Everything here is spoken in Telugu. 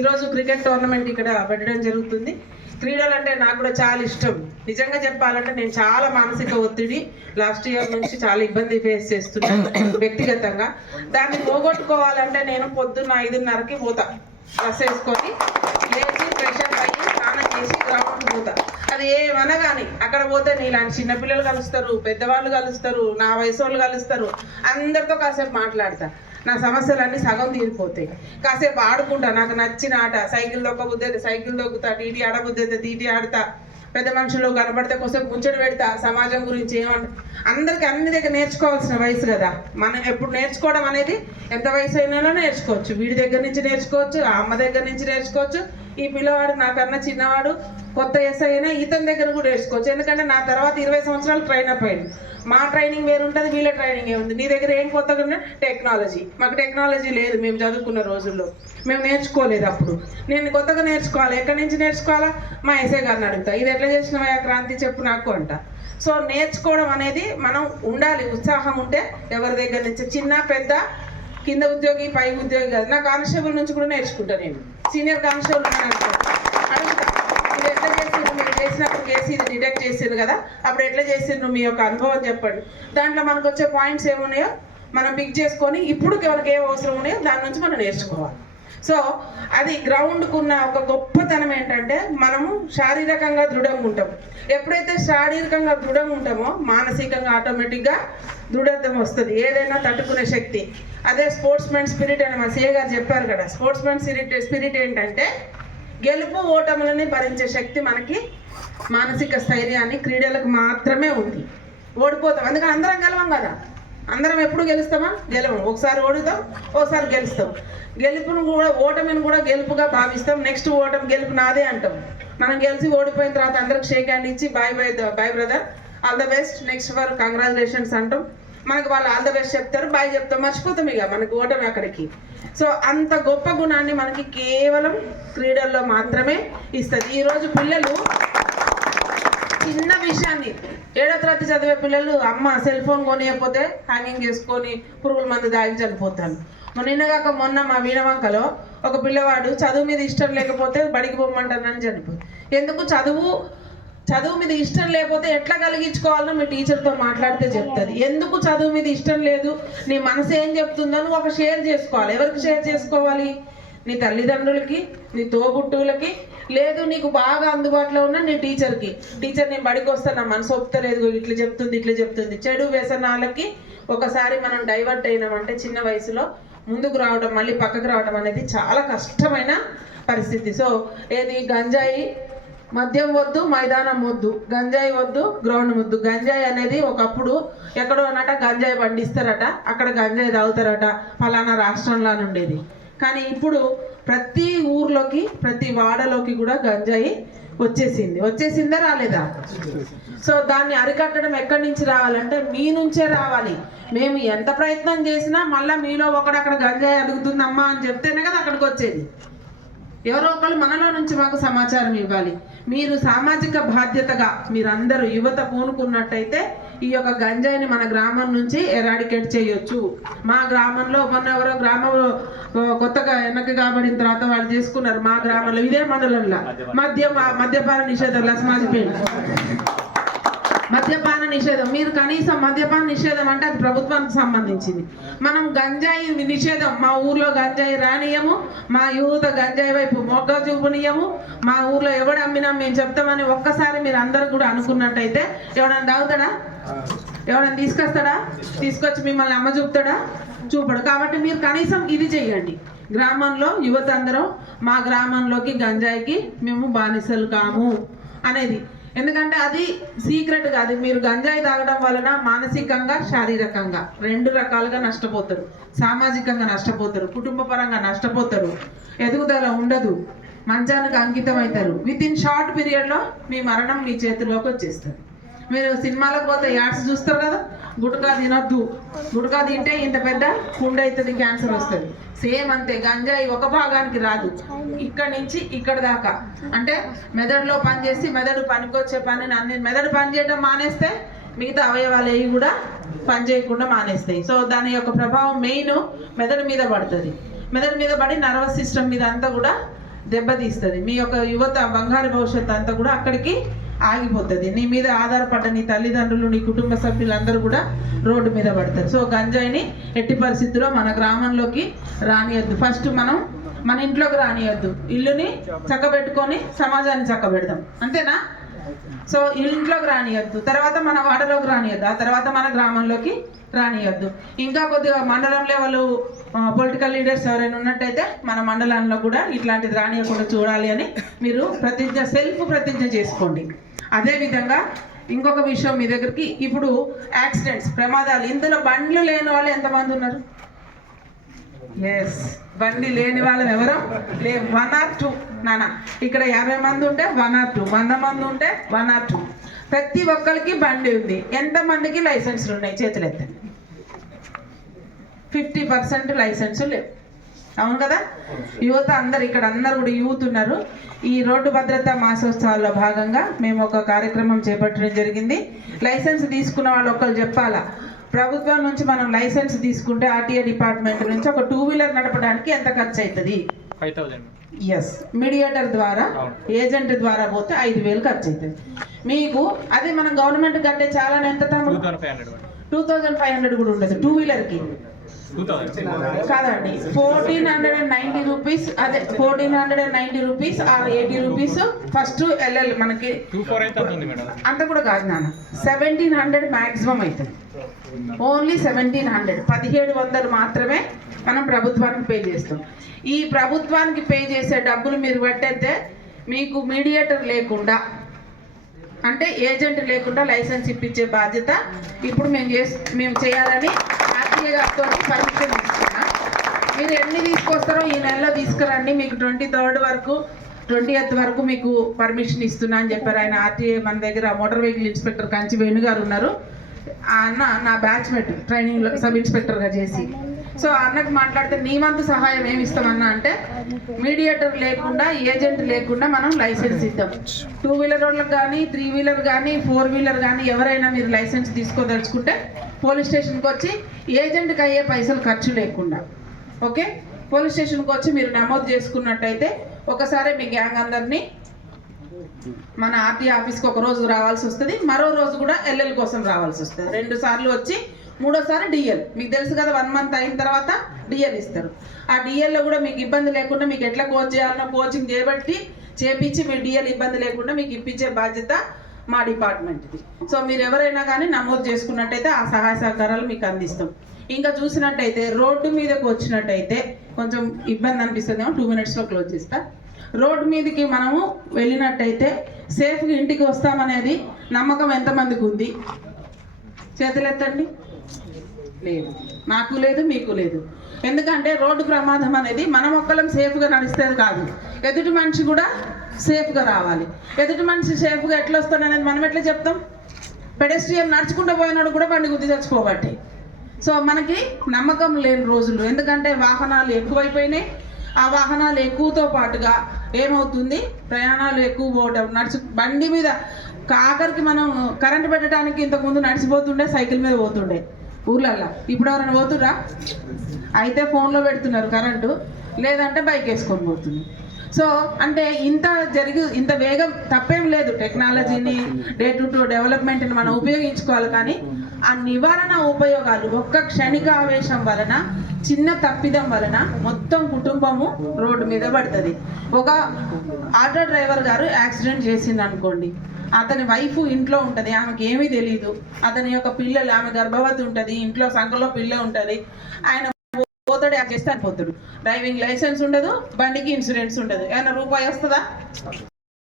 ఈరోజు క్రికెట్ టోర్నమెంట్ ఇక్కడ పెట్టడం జరుగుతుంది. క్రీడలు అంటే నాకు కూడా చాలా ఇష్టం. నిజంగా చెప్పాలంటే నేను చాలా మానసిక ఒత్తిడి లాస్ట్ ఇయర్ నుంచి చాలా ఇబ్బంది ఫేస్ చేస్తున్నాను వ్యక్తిగతంగా. దాన్ని పోగొట్టుకోవాలంటే నేను పొద్దున్న 5:30కి పోతా, బస్ వేసుకొని లేచి ఫ్రెషప్ అయ్యి స్నానం చేసి గ్రౌండ్కి పోతా. అది ఏమన్నా కానీ అక్కడ పోతే నీలాంటి చిన్నపిల్లలు కలుస్తారు, పెద్దవాళ్ళు కలుస్తారు, నా వయసు వాళ్ళు కలుస్తారు. అందరితో కాసేపు మాట్లాడతా, నా సమస్యలన్నీ సగం తీరిపోతాయి. కాసేపు ఆడుకుంటా, నాకు నచ్చిన ఆట. సైకిల్ దొక్కబుద్ది అయితే సైకిల్ దొక్కుతా, టీటీ ఆడబుద్ది అయితే టీటీ ఆడతా. పెద్ద మనుషులు కనబడితే కొంచెం ముచ్చట పెడతా, సమాజం గురించి ఏమంట. అందరికి అన్ని దగ్గర నేర్చుకోవాల్సిన వయసు కదా. మనం ఎప్పుడు నేర్చుకోవడం అనేది ఎంత వయసు అయినా నేర్చుకోవచ్చు. వీడి దగ్గర నుంచి నేర్చుకోవచ్చు, ఆ అమ్మ దగ్గర నుంచి నేర్చుకోవచ్చు. ఈ పిల్లవాడు నాకన్నా చిన్నవాడు కొత్త ఎస్ఐ అయినా ఇతని దగ్గర కూడా నేర్చుకోవచ్చు. ఎందుకంటే నా తర్వాత 20 సంవత్సరాలు ట్రైన్ అప్ అయింది. మా ట్రైనింగ్ వేరు ఉంటుంది, వీళ్ళ ట్రైనింగ్ ఏముంది. నీ దగ్గర ఏం కొత్తగా ఉన్నా టెక్నాలజీ. మాకు టెక్నాలజీ లేదు మేము చదువుకున్న రోజుల్లో, మేము నేర్చుకోలేదు. అప్పుడు నేను కొత్తగా నేర్చుకోవాలి. ఎక్కడి నుంచి నేర్చుకోవాలా? మా ఎస్ఐ గారిని అడుగుతా, ఇది ఎట్లా చేసినావా క్రాంతి చెప్పు నాకు అంట. సో నేర్చుకోవడం అనేది మనం ఉండాలి. ఉత్సాహం ఉంటే ఎవరి దగ్గర నుంచి, చిన్న పెద్ద, కింద ఉద్యోగి పై ఉద్యోగి కాదు. నా కానిస్టేబుల్ నుంచి కూడా నేర్చుకుంటా. నేను సీనియర్ కానిస్టేబుల్ అడుగుతా, మీరు ఎట్లా చేసిండ్రు, మీరు చేసినప్పుడు కేసు ఇది డిటెక్ట్ చేసిండ్రు కదా, అప్పుడు ఎట్లా చేసిండ్రు, మీ యొక్క అనుభవం చెప్పండి. దాంట్లో మనకు వచ్చే పాయింట్స్ ఏమున్నాయో మనం పిక్ చేసుకొని ఇప్పుడు ఎవరికి ఏం అవసరం ఉన్నాయో దాని నుంచి మనం నేర్చుకోవాలి. సో అది గ్రౌండ్కు ఉన్న ఒక గొప్పతనం ఏంటంటే మనము శారీరకంగా దృఢంగా ఉంటాం. ఎప్పుడైతే శారీరకంగా దృఢంగా ఉంటామో మానసికంగా ఆటోమేటిక్గా దృఢత్వం వస్తుంది, ఏదైనా తట్టుకునే శక్తి. అదే స్పోర్ట్స్ మ్యాన్ స్పిరిట్ అని మా సీఏ గారు చెప్పారు కదా. స్పోర్ట్స్ మ్యాన్ స్పిరిట్ ఏంటంటే గెలుపు ఓటములని భరించే శక్తి మనకి, మానసిక స్థైర్యాన్ని క్రీడలకు మాత్రమే ఉంది. ఓడిపోతాం, అందుకని అందరం గెలవం కదా. అందరం ఎప్పుడు గెలుస్తామా? గెలవం. ఒకసారి ఓడుతాం, ఒకసారి గెలుస్తాం. గెలుపును కూడా, ఓటమిని కూడా గెలుపుగా భావిస్తాం. నెక్స్ట్ ఓటమి గెలుపు నాదే అంటాం. మనం గెలిచి ఓడిపోయిన తర్వాత అందరికి షేక్ హ్యాండ్ ఇచ్చి bye brother, all the best, next for congratulations అంటాం. మనకు వాళ్ళు ఆల్ ద బెస్ట్ చెప్తారు, బాయ్ చెప్తాం, మర్చిపోతాం ఇక మనకు ఓటమి అక్కడికి. సో అంత గొప్ప గుణాన్ని మనకి కేవలం క్రీడల్లో మాత్రమే ఇస్తుంది. ఈరోజు పిల్లలు చిన్న విషయాన్ని, 7వ తరగతి చదివే పిల్లలు అమ్మ సెల్ ఫోన్ కొనియకపోతే హ్యాంగింగ్ చేసుకొని పురుగుల మందు దాగి చనిపోతాను. నిన్నగాక మొన్న మా వీణవంకలో ఒక పిల్లవాడు చదువు మీద ఇష్టం లేకపోతే బడికి పోమంటానని చనిపోతుంది. ఎందుకు? చదువు మీద ఇష్టం లేకపోతే ఎట్లా కలిగించుకోవాలో మీ టీచర్తో మాట్లాడితే చెప్తుంది. ఎందుకు చదువు మీద ఇష్టం లేదు, నీ మనసు ఏం చెప్తుందో నువ్వు ఒక షేర్ చేసుకోవాలి. ఎవరికి షేర్ చేసుకోవాలి? నీ తల్లిదండ్రులకి, నీ తోబుట్టువులకి, లేదు నీకు బాగా అందుబాటులో ఉన్న నీ టీచర్కి. టీచర్ నేను బడికి వస్తాను, నా మనసు ఒప్పుతలేదు, ఇట్లా చెప్తుంది. చెడు వ్యసనాలకి ఒకసారి మనం డైవర్ట్ అయినామంటే చిన్న వయసులో ముందుకు రావడం, మళ్ళీ పక్కకు రావడం అనేది చాలా కష్టమైన పరిస్థితి. సో ఏది గంజాయి, మద్యం వద్దు, మైదానం వద్దు, గంజాయి వద్దు, గ్రౌండ్ వద్దు. గంజాయి అనేది ఒకప్పుడు ఎక్కడో అన్నట గంజాయి పండిస్తారట, అక్కడ గంజాయి తాగుతారట, ఫలానా రాష్ట్రంలో ఉండేది. కానీ ఇప్పుడు ప్రతి ఊర్లోకి, ప్రతి వాడలోకి కూడా గంజాయి వచ్చేసిందా రాలేదా? సో దాన్ని అరికట్టడం ఎక్కడి నుంచి రావాలంటే మీ నుంచే రావాలి. మేము ఎంత ప్రయత్నం చేసినా మళ్ళీ మీలో ఒకడు అక్కడ గంజాయి అడుగుతుందమ్మా అని చెప్తేనే కదా అక్కడికి వచ్చేది. ఎవరో ఒకళ్ళు మనలో నుంచి మాకు సమాచారం ఇవ్వాలి. మీరు సామాజిక బాధ్యతగా మీరందరూ యువత పూనుకున్నట్టయితే ఈ యొక్క గంజాయిని మన గ్రామం నుంచి ఎరాడికేట్ చేయొచ్చు. మా గ్రామంలో మొన్న ఎవరో గ్రామంలో కొత్తగా వెనక్కి కాబడిన తర్వాత వాళ్ళు చేసుకున్నారు. మా గ్రామంలో ఇదే మండలంలో మద్యపాన నిషేధం, లస్మాజిపేట మద్యపాన నిషేధం. మీరు కనీసం మద్యపాన నిషేధం అంటే అది ప్రభుత్వానికి సంబంధించింది. మనం గంజాయి నిషేధం, మా ఊర్లో గంజాయి రానియము, మా యువత గంజాయి వైపు మొగ్గ చూపునియము, మా ఊర్లో ఎవడు అమ్మినా మేము చెప్తామని ఒక్కసారి మీరు అందరూ కూడా అనుకున్నట్టయితే ఎవడన్నా తాగుతాడా? ఎవడన్నా తీసుకొచ్చి మిమ్మల్ని అమ్మ చూపడు. కాబట్టి మీరు కనీసం ఇది చెయ్యండి. గ్రామంలో యువత అందరూ మా గ్రామంలోకి గంజాయికి మేము బానిసలు కాము అనేది. ఎందుకంటే అది సీక్రెట్ కాదు. మీరు గంజాయి తాగడం వలన మానసికంగా, శారీరకంగా 2 రకాలుగా నష్టపోతారు. సామాజికంగా నష్టపోతారు, కుటుంబ పరంగా నష్టపోతారు, ఎదుగుదల ఉండదు, మంచానికి అంకితం అవుతారు. వితిన్ షార్ట్ పీరియడ్లో మీ మరణం మీ చేతిలోకి వచ్చేస్తుంది. మీరు సినిమాలకు పోతే యాడ్స్ చూస్తారు కదా, గుట్కా తినొద్దు, గుట్కా తింటే ఇంత పెద్ద కుండ అవుతుంది, క్యాన్సర్ వస్తుంది. సేమ్ అంతే, గంజాయి ఒక భాగానికి రాదు, ఇక్కడి నుంచి ఇక్కడ దాకా. అంటే మెదడులో పనిచేసి మెదడు పనికొచ్చే పనిని అన్ని, మెదడు పనిచేయడం మానేస్తే మిగతా అవయవాలు ఏవి కూడా పనిచేయకుండా మానేస్తాయి. సో దాని యొక్క ప్రభావం మెయిన్ మెదడు మీద పడుతుంది. మెదడు మీద పడి నర్వస్ సిస్టమ్ మీద అంతా కూడా దెబ్బతీస్తుంది. మీ యొక్క యువత బంగారు భవిష్యత్తు అంతా కూడా అక్కడికి ఆగిపోతుంది. నీ మీద ఆధారపడ్డ నీ తల్లిదండ్రులు, నీ కుటుంబ సభ్యులందరూ కూడా రోడ్డు మీద పడతారు. సో గంజాయిని ఎట్టి పరిస్థితుల్లో మన గ్రామంలోకి రానియద్దు. ఫస్ట్ మనం మన ఇంట్లోకి రానియద్దు, ఇల్లుని చక్కబెట్టుకొని సమాజాన్ని చక్కబెడదాం, అంతేనా? సో ఇంట్లోకి రానియద్దు, తర్వాత మన వాడలోకి రానియద్దు, ఆ తర్వాత మన గ్రామంలోకి రానియద్దు. ఇంకా కొద్దిగా మండలం లెవెల్ పొలిటికల్ లీడర్స్ ఎవరైనా ఉన్నట్టయితే మన మండలంలో కూడా ఇట్లాంటిది రానియకుండా చూడాలి అని మీరు సెల్ఫ్ ప్రతిజ్ఞ చేసుకోండి. అదేవిధంగా ఇంకొక విషయం మీ దగ్గరికి, ఇప్పుడు యాక్సిడెంట్స్, ప్రమాదాలు, ఇందులో బండ్లు లేని వాళ్ళు ఎంతమంది ఉన్నారు? ఎస్, బండి లేని వాళ్ళం ఎవరో లే, 1 or 2 నాన్న. ఇక్కడ 50 మంది ఉంటే 1 or 2, 100 మంది ఉంటే 1 or 2. ప్రతి ఒక్కరికి బండి ఉంది. ఎంతమందికి లైసెన్సులు ఉన్నాయి? చేతులు ఎత్తండి. 50% లైసెన్సు లేవు, అవును కదా? యువత అందరు ఇక్కడ అందరు కూడా యూత్ ఉన్నారు. ఈ రోడ్డు భద్రతా మాసోత్సవాల్లో భాగంగా మేము ఒక కార్యక్రమం చేపట్టడం జరిగింది. లైసెన్స్ తీసుకున్న వాళ్ళు ఒకళ్ళు చెప్పాలా, ప్రభుత్వం నుంచి మనం లైసెన్స్ తీసుకుంటే ఆర్టీఏ డిపార్ట్మెంట్ నుంచి ఒక 2 వీలర్ నడపడానికి ఎంత ఖర్చు అవుతుంది? 5,000. ఎస్, మీడియేటర్ ద్వారా, ఏజెంట్ ద్వారా పోతే 5,000 ఖర్చు అవుతుంది మీకు. అదే మనం గవర్నమెంట్ కట్టే చాలా ఎంత? 2,500 కూడా ఉండదు 2 వీలర్కి కాదండి. 1,490 రూపీస్, అదే 1,490 రూపీస్ ఆర్ 80 రూపీస్ ఫస్ట్ ఎల్ఎల్ మనకి అంత కూడా కాదు నాన్న. 1,700 మ్యాక్సిమం అవుతుంది. ఓన్లీ 1,700, 1,700 మాత్రమే మనం ప్రభుత్వానికి పే చేస్తాం. ఈ ప్రభుత్వానికి పే చేసే డబ్బులు మీరు పెట్టేస్తే మీకు మీడియేటర్ లేకుండా, అంటే ఏజెంట్ లేకుండా లైసెన్స్ ఇప్పించే బాధ్యత ఇప్పుడు మేము చేయాలని ఆర్టీఏ గారితో పర్మిషన్ ఇస్తున్నా. మీరు ఎన్ని తీసుకొస్తారో ఈ నెలలో తీసుకురండి. మీకు 20th వరకు మీకు పర్మిషన్ ఇస్తున్నా అని చెప్పారు ఆయన. ఆర్టీఏ మన దగ్గర motor vehicle inspector Kanchi Venu గారు ఉన్నారు. ఆ అన్న నా బ్యాచ్మేట్, ట్రైనింగ్లో సబ్ ఇన్స్పెక్టర్గా చేసి. సో అన్నకు మాట్లాడితే నీ వంతు సహాయం ఏమి ఇస్తామన్నా అంటే, మీడియేటర్ లేకుండా, ఏజెంట్ లేకుండా మనం లైసెన్స్ ఇద్దాం. 2 వీలర్ వాళ్ళకి కానీ, 3 వీలర్ కానీ, 4 వీలర్ కానీ ఎవరైనా మీరు లైసెన్స్ తీసుకోదలుచుకుంటే పోలీస్ స్టేషన్కి వచ్చి, ఏజెంట్కి అయ్యే పైసలు ఖర్చు లేకుండా, ఓకే, పోలీస్ స్టేషన్కి వచ్చి మీరు నమోదు చేసుకున్నట్టయితే ఒకసారి మీ గ్యాంగ్ అందరినీ మన ఆర్టీఏ ఆఫీస్కి ఒక రోజు రావాల్సి వస్తుంది, మరో రోజు కూడా ఎల్ఎల్ కోసం రావాల్సి వస్తుంది. 2 సార్లు వచ్చి, 3వసారి డిఎల్. మీకు తెలుసు కదా, 1 మంత్ అయిన తర్వాత డిఎల్ ఇస్తారు. ఆ డిఎల్లో కూడా మీకు ఇబ్బంది లేకుండా, మీకు ఎట్లా కోచ్ చేయాలనో కోచింగ్ చేపించి మీ డిఎల్ ఇబ్బంది లేకుండా మీకు ఇప్పించే బాధ్యత మా డిపార్ట్మెంట్ది. సో మీరు ఎవరైనా కానీ నమోదు చేసుకున్నట్టయితే ఆ సహాయ సహకారాలు మీకు అందిస్తాం. ఇంకా చూసినట్టయితే రోడ్డు మీదకి వచ్చినట్టయితే కొంచెం ఇబ్బంది అనిపిస్తుంది, 2 మినిట్స్లో క్లోజ్ చేస్తా. రోడ్డు మీదకి మనము వెళ్ళినట్టయితే సేఫ్గా ఇంటికి వస్తామనేది నమ్మకం ఎంతమందికి ఉంది? చేతులెత్తండి. లేదు, నాకు లేదు, మీకు లేదు. ఎందుకంటే రోడ్డు ప్రమాదం అనేది మనం ఒక్కలం సేఫ్గా నడిస్తేది కాదు, ఎదుటి మనిషి కూడా సేఫ్గా రావాలి. ఎదుటి మనిషి సేఫ్గా ఎట్లా వస్తాడు అనేది మనం ఎట్లా చెప్తాం? పెడెస్ట్రియన్ నడుచుకుంటూ పోయినాడు కూడా బండి గుద్ది చచ్చిపోబట్టి. సో మనకి నమ్మకం లేని రోజులు, ఎందుకంటే వాహనాలు ఎక్కువైపోయినాయి. ఆ వాహనాలు ఎక్కువతో పాటుగా ఏమవుతుంది, ప్రయాణాలు ఎక్కువ పోవటం, బండి మీద ఆఖరికి మనం కరెంటు పెట్టడానికి ఇంతకుముందు నడిచిపోతుండే, సైకిల్ మీద పోతుండే ఊర్లల్లో. ఇప్పుడు ఎవరైనా పోతురా? అయితే ఫోన్లో పెడుతున్నారు కరెంటు, లేదంటే బైక్ వేసుకొని పోతుంది. సో అంటే ఇంత వేగం తప్పేం లేదు. టెక్నాలజీని, డే టు డెవలప్మెంట్ని మనం ఉపయోగించుకోవాలి. కానీ ఆ నివారణ ఉపయోగాలు, ఒక్క క్షణిక ఆవేశం వలన, చిన్న తప్పిదం వలన మొత్తం కుటుంబము రోడ్డు మీద పడుతుంది. ఒక ఆటో డ్రైవర్ గారు యాక్సిడెంట్ చేసింది అనుకోండి, అతని వైఫ్ ఇంట్లో ఉంటుంది, ఆమెకి ఏమీ తెలియదు. అతని యొక్క పిల్లలు, ఆమె గర్భవతి ఉంటుంది, ఇంట్లో సంఖలో పిల్ల ఉంటుంది. ఆయన పోతాడు, చేస్తే పోతాడు. డ్రైవింగ్ లైసెన్స్ ఉండదు, బండికి ఇన్సూరెన్స్ ఉండదు. ఏమైనా రూపాయి వస్తుందా?